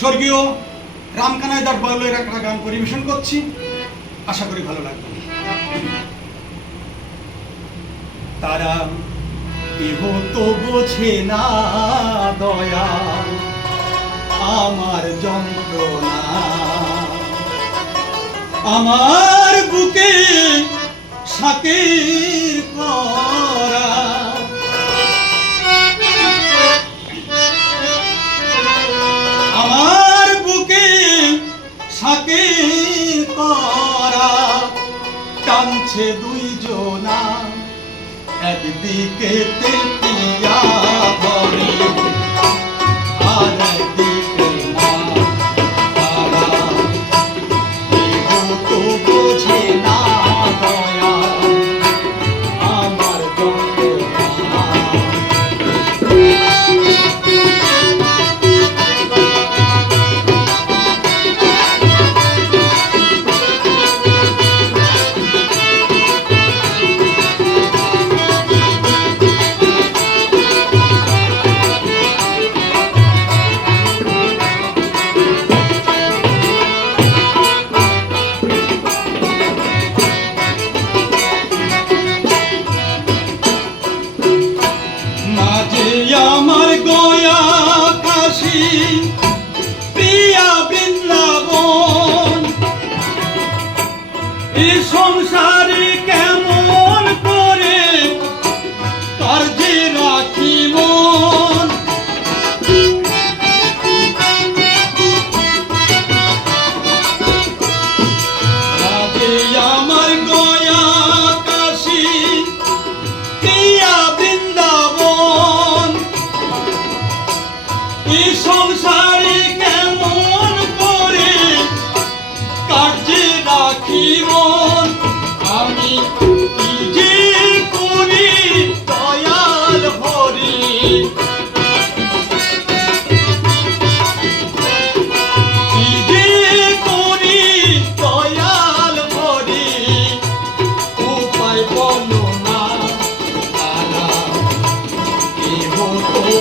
স্বর্গীয় রামকানাই দাস বাউলের একটা গান পরিবেশন করছি। আশা করি ভালো লাগবে। তারা কেহ তো বোঝে না দয়া আমার যন্ত্রণা। আমার বুকে শাকের করা টানছে দুইজনা। একদিকে তেতিয়া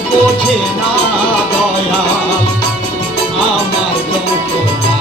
বোঝে না দয়াল। আমার যন্ত্রণা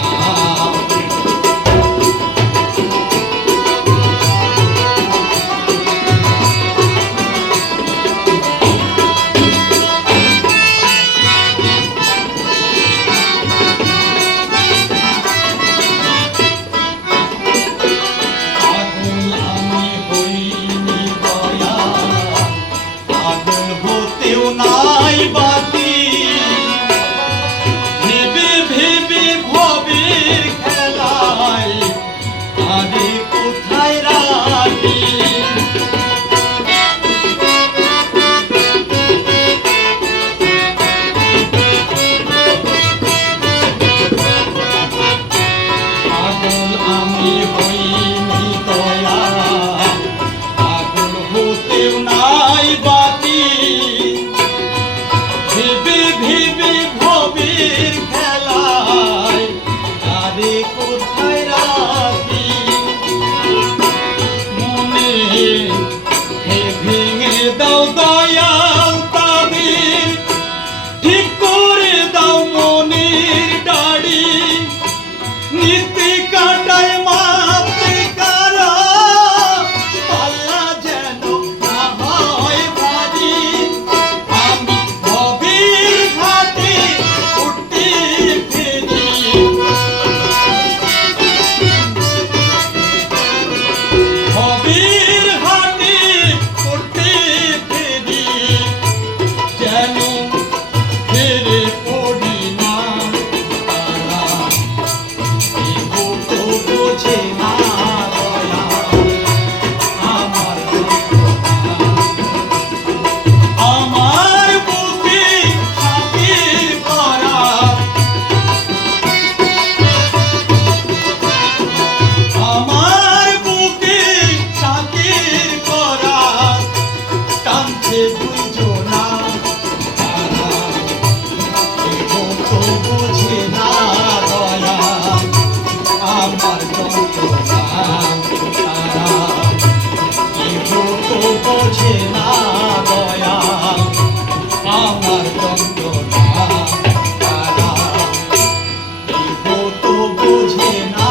পাইবা বোঝে না না